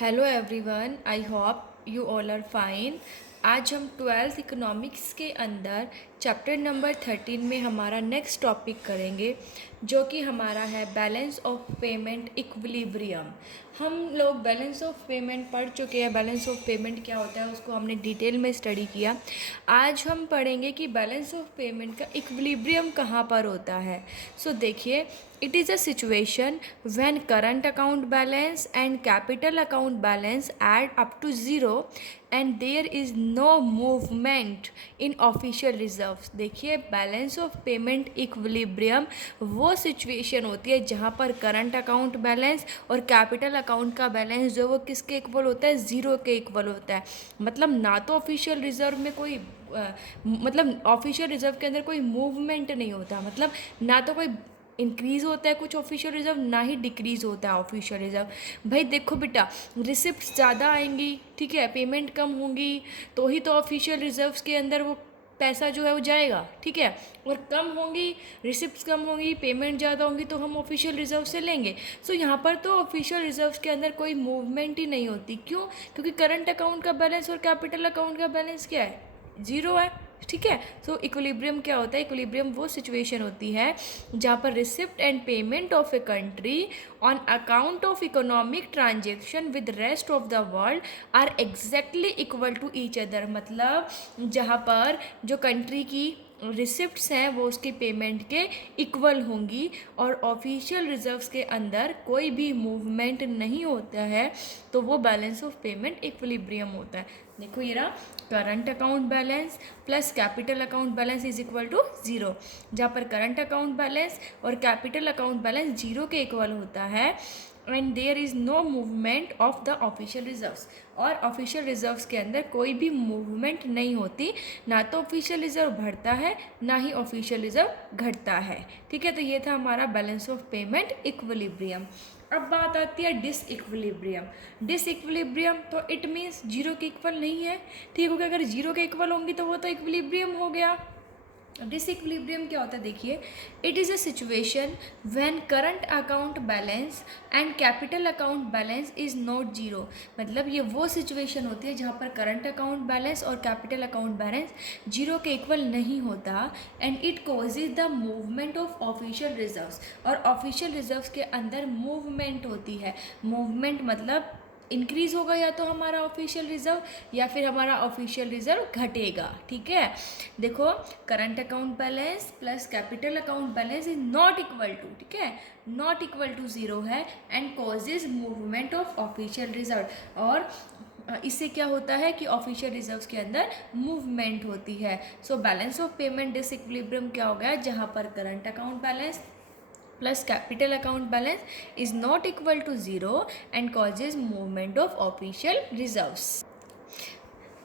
Hello everyone, I hope you all are fine. आज हम twelfth economics के अंदर चैप्टर नंबर 13 में हमारा नेक्स्ट टॉपिक करेंगे, जो कि हमारा है बैलेंस ऑफ पेमेंट इक्विलिब्रियम। हम लोग बैलेंस ऑफ पेमेंट पढ़ चुके हैं। बैलेंस ऑफ पेमेंट क्या होता है उसको हमने डिटेल में स्टडी किया। आज हम पढ़ेंगे कि बैलेंस ऑफ पेमेंट का इक्विलिब्रियम कहाँ पर होता है। सो देखिए, it is a situation when current account balance and capital account balance add up to zero and there is no movement in official reserves। देखिए, बैलेंस ऑफ पेमेंट इक्विलिब्रियम वो situation होती है जहाँ पर करंट अकाउंट बैलेंस और capital account का balance जो वो किसके इक्वल होता है, ज़ीरो के इक्वल होता है। मतलब ना तो ऑफिशियल रिजर्व में कोई मतलब ऑफिशियल रिजर्व के अंदर कोई मूवमेंट नहीं होता, मतलब ना तो कोई इंक्रीज़ होता है कुछ ऑफिशियल रिजर्व, ना ही डिक्रीज़ होता है ऑफिशियल रिजर्व। भाई देखो बेटा, रिसिप्ट ज़्यादा आएंगी, ठीक है, पेमेंट कम होंगी, तो ही तो ऑफिशियल रिजर्व्स के अंदर वो पैसा जो है वो जाएगा, ठीक है। और कम होंगी, रिसिप्ट कम होंगी, पेमेंट ज़्यादा होंगी, तो हम ऑफिशियल रिजर्व से लेंगे। सो यहाँ पर तो ऑफिशियल रिजर्व्स के अंदर कोई मूवमेंट ही नहीं होती। क्यों? क्योंकि करंट अकाउंट का बैलेंस और कैपिटल अकाउंट का बैलेंस क्या है, ज़ीरो है, ठीक है। सो इक्विलिब्रियम क्या होता है? इक्विलिब्रियम वो सिचुएशन होती है जहाँ पर receipt and payment of a country on account of economic transaction with rest of the world are exactly equal to each other. मतलब जहाँ पर जो कंट्री की रिसिप्ट्स हैं वो उसकी पेमेंट के इक्वल होंगी और ऑफिशियल रिजर्व्स के अंदर कोई भी मूवमेंट नहीं होता है, तो वो बैलेंस ऑफ पेमेंट इक्विलिब्रियम होता है। देखो ये रहा, current account balance plus capital account balance is equal to zero. जहाँ पर करंट अकाउंट बैलेंस और कैपिटल अकाउंट बैलेंस जीरो के इक्वल होता है and there is no movement of the official reserves. और ऑफिशियल रिजर्व्स के अंदर कोई भी मूवमेंट नहीं होती, ना तो ऑफिशियल रिजर्व बढ़ता है ना ही ऑफिशियल रिजर्व घटता है, ठीक है। तो ये था हमारा बैलेंस ऑफ पेमेंट इक्विलिब्रियम। अब बात आती है डिसइक्विलिब्रियम। डिसइक्विलिब्रियम तो इट मीन्स जीरो के इक्वल नहीं है, ठीक हो गया। अगर जीरो के इक्वल होंगी तो वो तो इक्विलिब्रियम हो गया। डिसइक्विलिब्रियम क्या होता है? देखिए, it is a situation when current account balance and capital account balance is not zero. मतलब ये वो सिचुएशन होती है जहाँ पर करंट अकाउंट बैलेंस और कैपिटल अकाउंट बैलेंस जीरो के इक्वल नहीं होता and it causes the movement of official reserves. और ऑफिशियल रिजर्व्स के अंदर मूवमेंट होती है। मूवमेंट मतलब इंक्रीज़ होगा या तो हमारा ऑफिशियल रिजर्व या फिर हमारा ऑफिशियल रिजर्व घटेगा, ठीक है। देखो, current account balance plus capital account balance is not equal to, ठीक है, नॉट इक्वल टू ज़ीरो है and causes movement of official reserve. और इससे क्या होता है कि ऑफिशियल रिजर्व्स के अंदर मूवमेंट होती है। सो बैलेंस ऑफ पेमेंट डिसइक्विलिब्रियम क्या हो गया? जहाँ पर current account balance plus capital account balance is not equal to zero and causes movement of official reserves।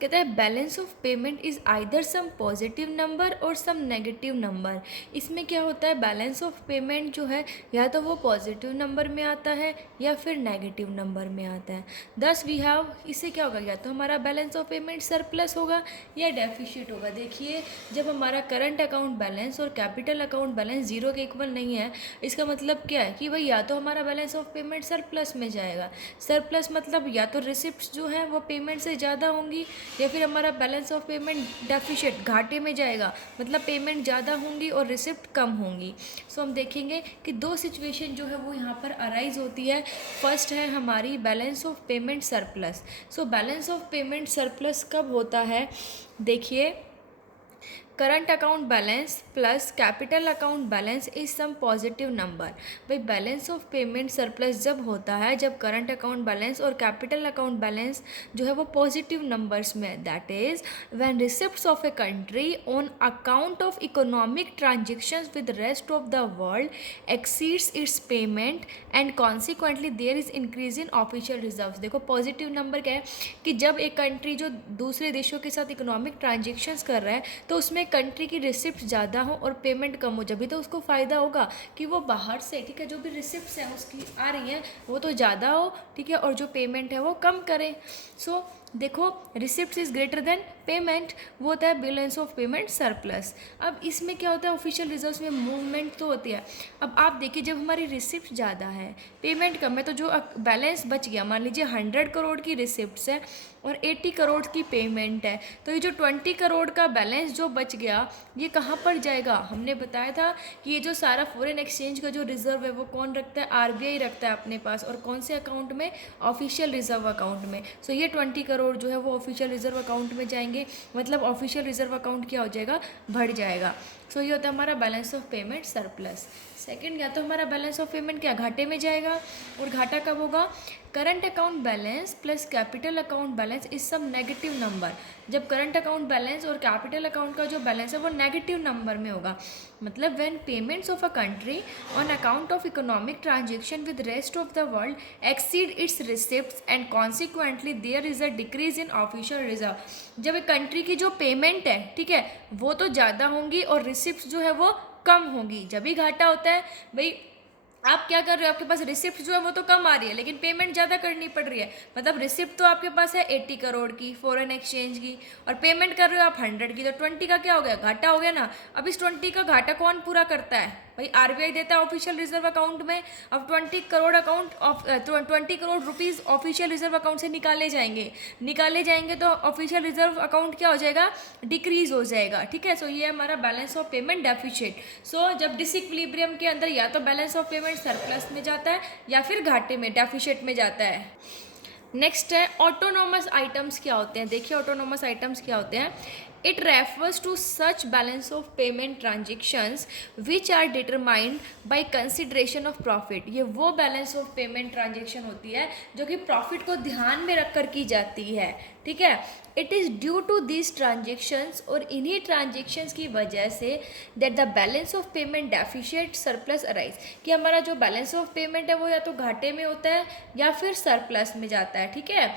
कहता है balance of payment is either some positive number और सम नेगेटिव नंबर। इसमें क्या होता है, बैलेंस ऑफ पेमेंट जो है या तो वो पॉजिटिव नंबर में आता है या फिर नेगेटिव नंबर में आता है। दस वी हैव, इससे क्या होगा, या तो हमारा बैलेंस ऑफ पेमेंट सरप्लस होगा या डेफिशिट होगा। देखिए, जब हमारा करंट अकाउंट बैलेंस और कैपिटल अकाउंट बैलेंस जीरो के इक्वल नहीं है, इसका मतलब क्या है कि भाई या तो हमारा बैलेंस ऑफ पेमेंट सरप्लस में जाएगा। सरप्लस मतलब या तो रिसिप्ट जो है वो पेमेंट से ज़्यादा होंगी या फिर हमारा बैलेंस ऑफ पेमेंट डेफिशिट घाटे में जाएगा, मतलब पेमेंट ज़्यादा होंगी और रिसिप्ट कम होंगी। सो हम देखेंगे कि दो सिचुएशन जो है वो यहाँ पर अराइज होती है। फर्स्ट है हमारी balance of payment surplus. So balance of payment surplus कब होता है? देखिए, current account balance plus capital account balance is some positive number. भाई बैलेंस ऑफ पेमेंट सरप्लस जब होता है जब करंट अकाउंट बैलेंस और कैपिटल अकाउंट बैलेंस जो है वो पॉजिटिव नंबर्स में, that is when receipts of a country on account of economic transactions with rest of the world exceeds its payment and consequently there is increase in official reserves. देखो, positive number क्या है कि जब एक country जो दूसरे देशों के साथ इकोनॉमिक ट्रांजेक्शन्स कर रहा है तो उसमें कंट्री की रिसिप्ट ज़्यादा हो और पेमेंट कम हो, जब भी तो उसको फ़ायदा होगा कि वो बाहर से, ठीक है, जो भी रिसिप्ट्स हैं उसकी आ रही हैं वो तो ज़्यादा हो, ठीक है, और जो पेमेंट है वो कम करें। सो देखो receipt is greater than payment, वो होता है बैलेंस ऑफ पेमेंट सरप्लस। अब इसमें क्या होता है, ऑफिशियल रिजर्व्स में मूवमेंट तो होती है। अब आप देखिए जब हमारी रिसिप्ट ज़्यादा है पेमेंट कम है तो जो बैलेंस बच गया, मान लीजिए 100 करोड़ की रिसिप्ट्स है और 80 करोड़ की पेमेंट है, तो ये जो 20 करोड़ का बैलेंस जो बच गया ये कहाँ पर जाएगा। हमने बताया था कि ये जो सारा फॉरेन एक्सचेंज का जो रिजर्व है वो कौन रखता है, आरबीआई रखता है अपने पास, और कौन से अकाउंट में, ऑफिशियल रिजर्व अकाउंट में। सो ये 20 करोड़ जो है वो ऑफिशियल रिजर्व अकाउंट में जाएंगे, मतलब ऑफिशियल रिजर्व अकाउंट क्या हो जाएगा, बढ़ जाएगा। सो ये होता है हमारा balance of payment surplus. Second या तो हमारा बैलेंस ऑफ पेमेंट क्या घाटे में जाएगा, और घाटा कब होगा, current account balance plus capital account balance is some negative number. जब करंट अकाउंट बैलेंस और कैपिटल अकाउंट का जो बैलेंस है वो नेगेटिव नंबर में होगा, मतलब when payments of a country on account of economic transaction with rest of the world exceed its receipts and consequently there is a decrease in official reserve. जब एक country की जो payment है, ठीक है, वो तो ज़्यादा होंगी और रिसिप्ट जो है वो कम होंगी, जब भी घाटा होता है। भाई आप क्या कर रहे हो, आपके पास रिसिप्ट जो है वो तो कम आ रही है लेकिन पेमेंट ज़्यादा करनी पड़ रही है, मतलब रिसिप्ट तो आपके पास है 80 करोड़ की फॉरेन एक्सचेंज की और पेमेंट कर रहे हो आप 100 की, तो 20 का क्या हो गया, घाटा हो गया ना। अब इस 20 का घाटा कौन पूरा करता है, भाई आरबीआई देता है ऑफिशियल रिजर्व अकाउंट में। अब 20 crore account 20 crore rupees official reserve account से निकाले जाएंगे तो ऑफिशियल रिजर्व अकाउंट क्या हो जाएगा, डिक्रीज हो जाएगा, ठीक है। सो ये हमारा बैलेंस ऑफ पेमेंट डेफिशिट। सो जब डिसइक्विलिब्रियम के अंदर या तो बैलेंस ऑफ पेमेंट सरप्लस में जाता है या फिर घाटे में डेफिशिट में जाता है। नेक्स्ट है ऑटोनोमस आइटम्स क्या होते हैं। देखिए ऑटोनोमस आइटम्स क्या होते हैं, it refers to such balance of payment transactions which are determined by consideration of profit. ये वो बैलेंस ऑफ पेमेंट ट्रांजेक्शन होती है जो कि प्रॉफिट को ध्यान में रखकर की जाती है, ठीक है। It is due to this transactions, और इन्हीं ट्रांजेक्शन्स की वजह से that the balance of payment deficit surplus arise, कि हमारा जो बैलेंस ऑफ पेमेंट है वो या तो घाटे में होता है या फिर सरप्लस में जाता है, ठीक है।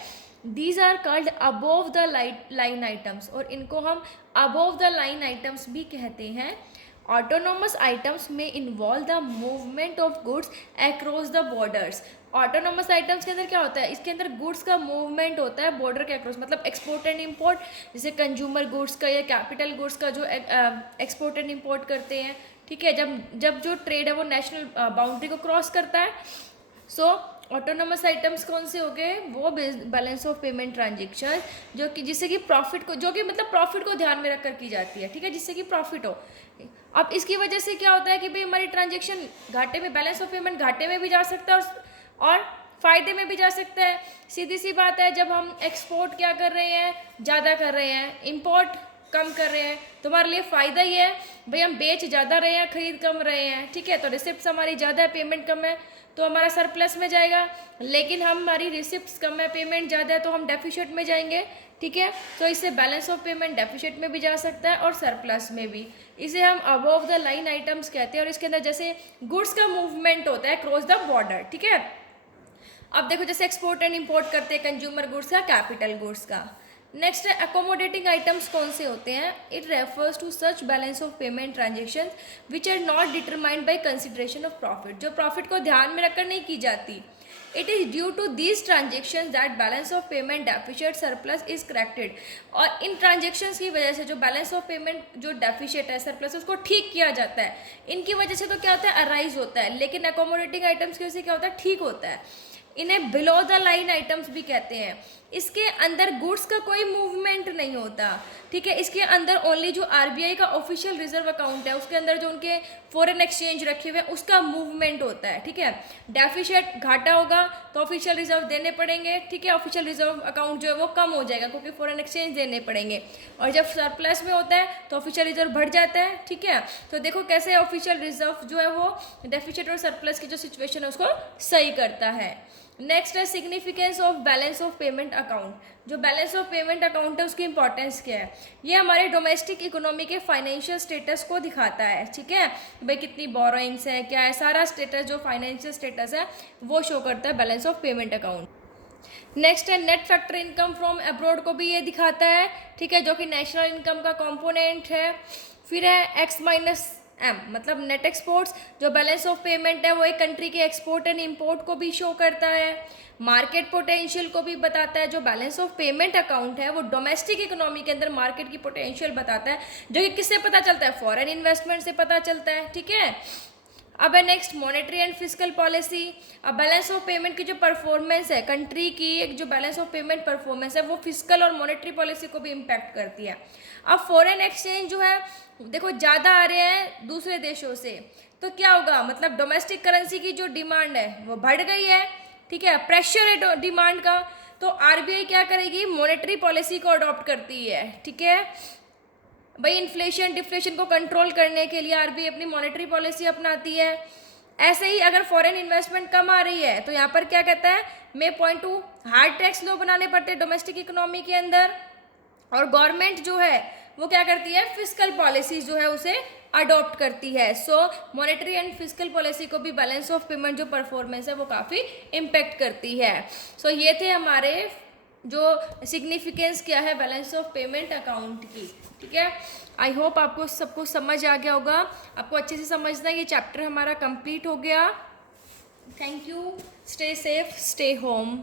These are called above the line items, और इनको हम अबोव द लाइन आइटम्स भी कहते हैं। ऑटोनोमस आइटम्स में involve the movement of goods across the borders. Autonomous items के अंदर क्या होता है, इसके अंदर गुड्स का मूवमेंट होता है बॉर्डर के अक्रॉस, मतलब एक्सपोर्ट एंड इम्पोर्ट, जैसे कंज्यूमर गुड्स का या कैपिटल गुड्स का जो एक्सपोर्ट एंड इम्पोर्ट करते हैं, ठीक है। जब जो ट्रेड है वो नेशनल बाउंड्री को क्रॉस करता है। सो ऑटोनोमस आइटम्स कौन से हो गए, वो बैलेंस ऑफ पेमेंट ट्रांजेक्शन जो कि जिससे कि प्रॉफिट को, जो कि मतलब प्रॉफिट को ध्यान में रखकर की जाती है, ठीक है, जिससे कि प्रॉफिट हो। अब इसकी वजह से क्या होता है कि भाई हमारी ट्रांजेक्शन घाटे में, बैलेंस ऑफ पेमेंट घाटे में भी जा सकता है और फायदे में भी जा सकता है। सीधी सी बात है, जब हम एक्सपोर्ट क्या कर रहे हैं, ज़्यादा कर रहे हैं, इम्पोर्ट कम कर रहे हैं, तो हमारे लिए फ़ायदा ही है, भाई हम बेच ज़्यादा रहे हैं, खरीद कम रहे हैं, ठीक है। तो रिसिप्ट्स हमारी ज़्यादा है, पेमेंट कम है, तो हमारा सरप्लस में जाएगा। लेकिन हमारी रिसिप्ट्स कम है, पेमेंट ज़्यादा है, तो हम डेफिशिट में जाएंगे, ठीक है। तो इससे बैलेंस ऑफ पेमेंट डेफिशिट में भी जा सकता है और सरप्लस में भी। इसे हम अबव द लाइन आइटम्स कहते हैं, और इसके अंदर जैसे गुड्स का मूवमेंट होता है क्रॉस द बॉर्डर, ठीक है। अब देखो जैसे एक्सपोर्ट एंड इम्पोर्ट करते हैं कंज्यूमर गुड्स का, कैपिटल गुड्स का। नेक्स्ट है अकोमोडेटिंग आइटम्स कौन से होते हैं, it refers to such balance of payment transactions which are not determined by consideration of profit, जो प्रॉफिट को ध्यान में रखकर नहीं की जाती। It is due to these transactions that balance of payment deficit surplus is corrected, और इन ट्रांजेक्शन्स की वजह से जो बैलेंस ऑफ पेमेंट जो डेफिशिट है, सरप्लस, उसको ठीक किया जाता है। इनकी वजह से तो क्या होता है, अराइज होता है, लेकिन अकोमोडेटिंग आइटम्स की वजह से क्या होता है, ठीक होता है। इन्हें बिलो द लाइन आइटम्स भी कहते हैं। इसके अंदर गुड्स का कोई मूवमेंट नहीं होता, ठीक है। इसके अंदर ओनली जो आरबीआई का ऑफिशियल रिजर्व अकाउंट है उसके अंदर जो उनके फॉरेन एक्सचेंज रखे हुए हैं उसका मूवमेंट होता है, ठीक है। डेफिशिट घाटा होगा तो ऑफिशियल रिजर्व देने पड़ेंगे, ठीक है। ऑफिशियल रिजर्व अकाउंट जो है वो कम हो जाएगा क्योंकि फॉरेन एक्सचेंज देने पड़ेंगे, और जब सरप्लस में होता है तो ऑफिशियल रिजर्व बढ़ जाता है, ठीक है। तो देखो कैसे ऑफिशियल रिजर्व जो है वो डेफिशिट और सरप्लस की जो सिचुएशन है उसको सही करता है। नेक्स्ट है significance of balance of payment account. जो बैलेंस ऑफ पेमेंट अकाउंट है उसकी इंपॉर्टेंस क्या है, ये हमारे डोमेस्टिक इकोनॉमी के फाइनेंशियल स्टेटस को दिखाता है, ठीक है। भाई कितनी बोरोइंग्स है, क्या है, सारा स्टेटस जो फाइनेंशियल स्टेटस है वो शो करता है balance of payment account. Next है net factor income from abroad को भी ये दिखाता है, ठीक है, जो कि नेशनल इनकम का कॉम्पोनेंट है। फिर है एक्स माइनस एम मतलब नेट एक्सपोर्ट्स, जो बैलेंस ऑफ पेमेंट है वो एक कंट्री के एक्सपोर्ट एंड इंपोर्ट को भी शो करता है, मार्केट पोटेंशियल को भी बताता है। जो बैलेंस ऑफ पेमेंट अकाउंट है वो डोमेस्टिक इकोनॉमी के अंदर मार्केट की पोटेंशियल बताता है, जो कि किससे पता चलता है, फॉरेन इन्वेस्टमेंट से पता चलता है, ठीक है। अब है next monetary and physical policy. अब बैलेंस ऑफ पेमेंट की जो परफॉर्मेंस है कंट्री की, एक जो बैलेंस ऑफ पेमेंट परफॉर्मेंस है वो फिजिकल और मॉनेटरी पॉलिसी को भी इम्पैक्ट करती है। अब फॉरेन एक्सचेंज जो है देखो ज़्यादा आ रहे हैं दूसरे देशों से, तो क्या होगा, मतलब डोमेस्टिक करेंसी की जो डिमांड है वो बढ़ गई है, ठीक है, प्रेशर है डिमांड का, तो आरबीआई क्या करेगी, मॉनेटरी पॉलिसी को अडॉप्ट करती है, ठीक है भाई। इन्फ्लेशन डिफ्लेशन को कंट्रोल करने के लिए आरबीआई अपनी मॉनेटरी पॉलिसी अपनाती है। ऐसे ही अगर फॉरेन इन्वेस्टमेंट कम आ रही है तो यहाँ पर क्या कहता है, मे पॉइंट टू हार्ड टैक्स लो बनाने पड़ते हैं डोमेस्टिक इकोनॉमी के अंदर, और गवर्नमेंट जो है वो क्या करती है, फिजिकल पॉलिसीज जो है उसे अडॉप्ट करती है। सो मॉनेटरी एंड फिजिकल पॉलिसी को भी बैलेंस ऑफ पेमेंट जो परफॉर्मेंस है वो काफ़ी इम्पेक्ट करती है। सो ये थे हमारे जो सिग्निफिकेंस क्या है बैलेंस ऑफ पेमेंट अकाउंट की, ठीक है। आई होप आपको सबको समझ आ गया होगा, आपको अच्छे से समझना, ये चैप्टर हमारा कंप्लीट हो गया। Thank you, stay safe, stay home.